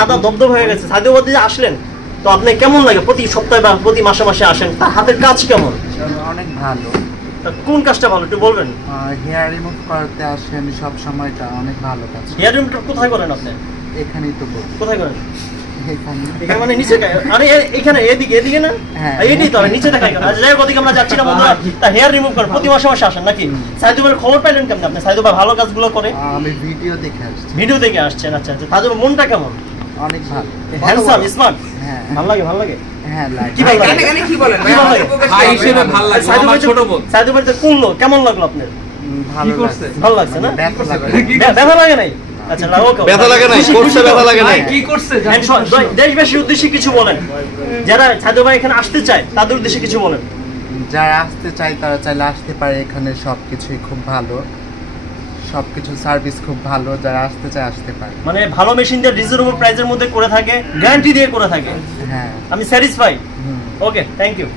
কাদা দবদব হয়ে গেছে। সাইদুল ভাই যে আসলেন তো আপনি কেমন লাগে? প্রতি সপ্তাহে বা প্রতি মাসে মাসে আসেন, তার হাতের কাজ কেমন? অনেক ভালো। কোন কাজটা ভালো একটু বলবেন? হেয়ার রিমুভ করতে আসে আমি সব সময়টা, অনেক ভালো কাজ। হেয়ার রিমুভ কোথায় করেন আপনি? এখানেই তো করি। কোথায় করেন? এখানে। এখানে মানে নিচে? আরে এখানে এদিকে না? হ্যাঁ এইটাই তো, আমি নিচে দেখাই কেন? যাই হোক, ওদিকে আমরা যাচ্ছি না বন্ধুরা। তা হেয়ার রিমুভ করেন প্রতি মাসে মাসে আসেন নাকি? সাইদুল ভাইয়ের খবর পাইলেন কেমন আপনি? সাইদুল ভাই ভালো কাজগুলো করে? আমি ভিডিও দেখে আসছি। ভিডিও দেখে আসছেন? আচ্ছা আচ্ছা। সাইদুল ভাই মনটা কেমন? অনেক ভালো। Handsome, smart? হ্যাঁ ভালো লাগে? হ্যাঁ লাগে। কি ভালো লাগে? কি বলেন ভাই হিসেবে ভালো লাগে। আমার ছোট বোন সাইদুল ভাই যে করলো কেমন লাগলো আপনার? ভালো লাগছে। ভালো লাগছে না? ব্যথা লাগে। ব্যথা লাগে নাই? আচ্ছা না, ওকে। ব্যথা লাগে নাই, করছে ব্যথা লাগে নাই। কি করছে দেশবাসীর উদ্দেশ্যে কিছু বলেন, যারা সাইদুল ভাই এখানে আসতে চায় তাদের উদ্দেশ্যে কিছু বলেন। যারা আসতে চায় তারা চাইলে আসতে পারে, এখানে সবকিছুই খুব ভালো, সবকিছু সার্ভিস খুব ভালো, যারা আসতে চায় আসতে পারে। মানে ভালো মেশিন দিয়ে রিজনেবল প্রাইসের মধ্যে করে থাকে, গ্যারান্টি দিয়ে করে থাকে। হ্যাঁ আমি স্যাটিসফাই। Okay, thank you.